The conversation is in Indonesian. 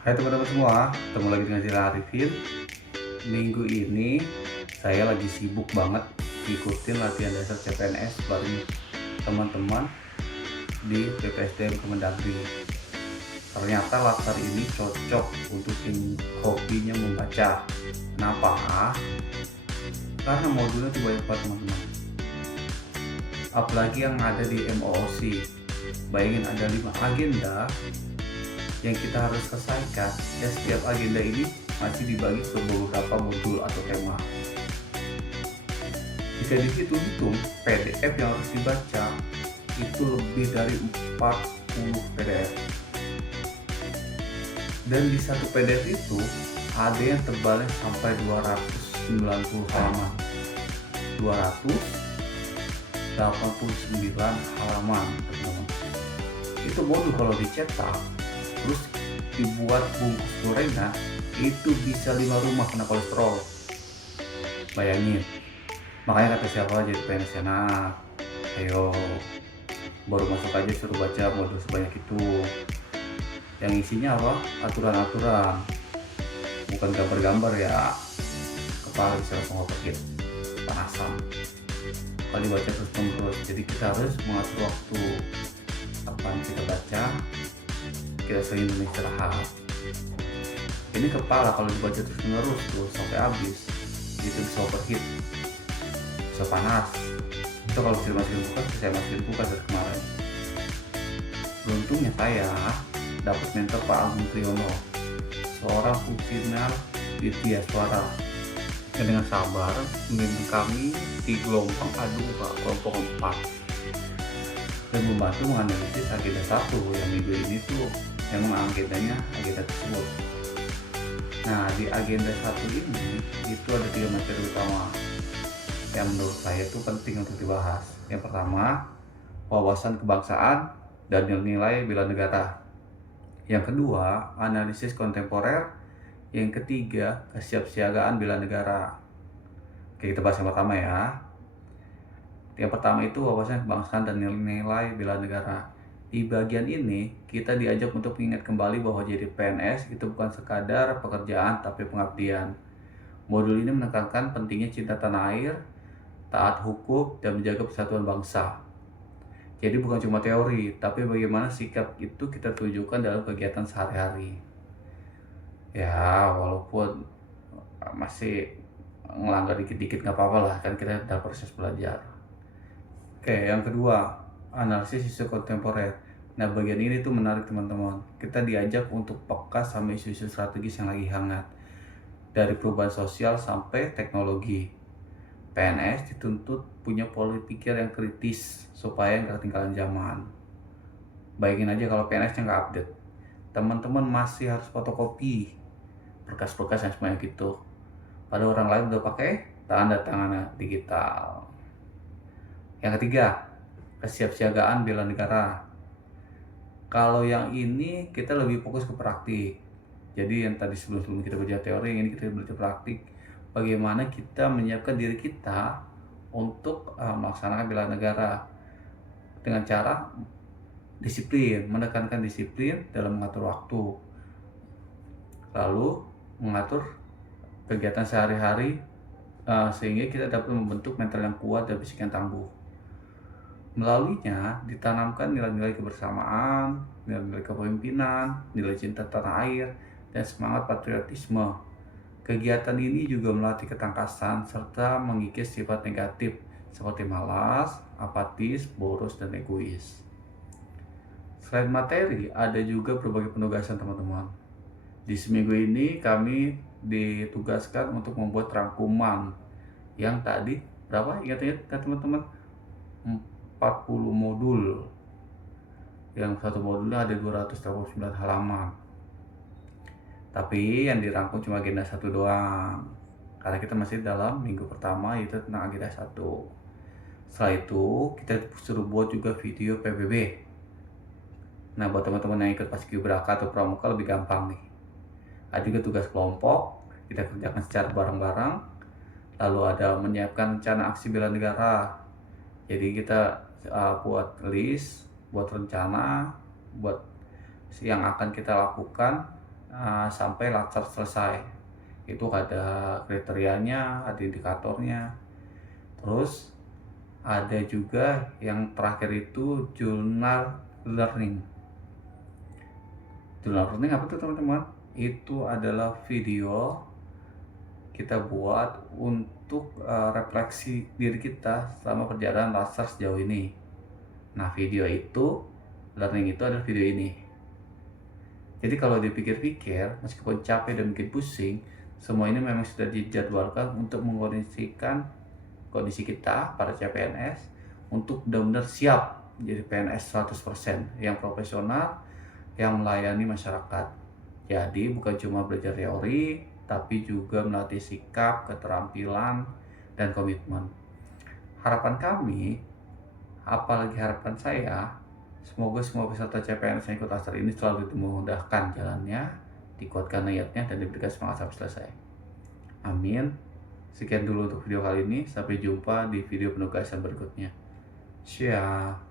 Hai teman-teman semua, ketemu lagi dengan Zila Arifin. Minggu ini saya lagi sibuk banget ikutin latihan dasar CPNS bareng teman-teman di PPSDM Kemendagri. Ternyata latar ini cocok untuk yang hobinya membaca. Kenapa? Karena modulnya tuh banyak banget teman-teman. Apalagi yang ada di MOOC. Bayangin ada 5 agenda yang kita harus selesaikan. Ya, setiap agenda ini masih dibagi ke beberapa modul atau tema. Bisa dihitung-hitung, PDF yang harus dibaca itu lebih dari 40 PDF. Dan di satu PDF itu ada yang tebalnya sampai 290 halaman. 289 halaman, teman-teman. Itu modul kalau dicetak terus dibuat bungkus gorengan itu bisa 5 rumah kena kolesterol. Bayangin. Makanya kata siapa jadi PNS enak. Ayo, baru masuk aja suruh baca modul sebanyak itu. Yang isinya apa? Aturan-aturan, bukan gambar-gambar ya. Kepala bisa langsung otaknya panasan kalau dibaca terus menerus. Jadi kita harus mengatur waktu kapan kita baca, kita sering istirahat. Ini kepala kalau dibaca terus menerus tuh sampai habis itu bisa overheat, bisa panas. Itu kalau bisa masukin kulkas, saya masukin kulkas dari kemarin. Beruntungnya saya dapat mentor Pak Agung Triyono, seorang fungsional di Suara, yang dengan sabar membimbing kami di gelombang kelompok 4 dan membantu menganalisis agenda 1 yang minggu ini tuh memang agendanya agenda tersebut. Nah, di agenda 1 ini itu ada 3 materi utama yang menurut saya itu penting untuk dibahas. Yang pertama, wawasan kebangsaan dan nilai bela negara. Yang kedua, analisis kontemporer. Yang ketiga, kesiapsiagaan bela negara. Oke, kita bahas yang pertama ya. Yang pertama itu wawasan kebangsaan dan nilai bela negara. Di bagian ini, kita diajak untuk mengingat kembali bahwa jadi PNS itu bukan sekadar pekerjaan tapi pengabdian. Modul ini menekankan pentingnya cinta tanah air, taat hukum, dan menjaga persatuan bangsa. Jadi bukan cuma teori, tapi bagaimana sikap itu kita tunjukkan dalam kegiatan sehari-hari. Ya, walaupun masih ngelanggar dikit-dikit nggak apa-apa lah, kan kita dalam proses belajar. Oke, yang kedua, analisis isu kontemporer. Nah, bagian ini tuh menarik teman-teman. Kita diajak untuk peka sama isu-isu strategis yang lagi hangat. Dari perubahan sosial sampai teknologi. PNS dituntut punya pola pikir yang kritis supaya nggak ketinggalan zaman. Bayangin aja kalau PNS-nya nggak update. Teman-teman masih harus fotokopi berkas-berkas yang semuanya gitu. Pada orang lain udah pakai tanda tangan digital. Yang ketiga, kesiapsiagaan bela negara. Kalau yang ini kita lebih fokus ke praktik. Jadi yang tadi sebelum kita belajar teori, yang ini kita belajar praktik. Bagaimana kita menyiapkan diri kita untuk melaksanakan bela negara dengan cara disiplin, menekankan disiplin dalam mengatur waktu, lalu mengatur kegiatan sehari-hari sehingga kita dapat membentuk mental yang kuat dan fisik yang tangguh. Melaluinya ditanamkan nilai-nilai kebersamaan, nilai-nilai kepemimpinan, nilai cinta tanah air, dan semangat patriotisme. Kegiatan ini juga melatih ketangkasan serta mengikis sifat negatif seperti malas, apatis, boros, dan egois. Selain materi, ada juga berbagai penugasan teman-teman. Di seminggu ini kami ditugaskan untuk membuat rangkuman yang tadi berapa? Ingat-ingat kan teman-teman? 40 modul. Yang satu modulnya ada 289 halaman. Tapi yang dirangkum cuma agenda 1 doang. Karena kita masih dalam minggu pertama, yaitu tentang agenda 1. Setelah itu kita suruh buat juga video PBB. Nah, buat teman-teman yang ikut Paskibraka atau Pramuka lebih gampang nih. Ada juga tugas kelompok, kita kerjakan secara bareng-bareng. Lalu ada menyiapkan rencana aksi bela negara. Jadi kita buat list, buat rencana, buat yang akan kita lakukan sampai latsar selesai. Itu ada kriterianya, ada indikatornya. Terus ada juga yang terakhir itu journal learning. Journal learning apa tuh teman-teman? Itu adalah video kita buat untuk refleksi diri kita selama perjalanan latsar sejauh ini. Nah, video itu, learning itu adalah video ini. Jadi kalau dipikir-pikir, meskipun capek dan mungkin pusing, semua ini memang sudah dijadwalkan untuk mengkondisikan kondisi kita para CPNS untuk benar-benar siap jadi PNS 100% yang profesional, yang melayani masyarakat. Jadi bukan cuma belajar teori, tapi juga melatih sikap, keterampilan, dan komitmen. Harapan kami, apalagi harapan saya, semoga semua peserta CPNS yang ikut laser ini selalu dimudahkan jalannya, dikuatkan niatnya, dan diberikan semangat sampai selesai. Amin. Sekian dulu untuk video kali ini. Sampai jumpa di video penugasan berikutnya. Syah.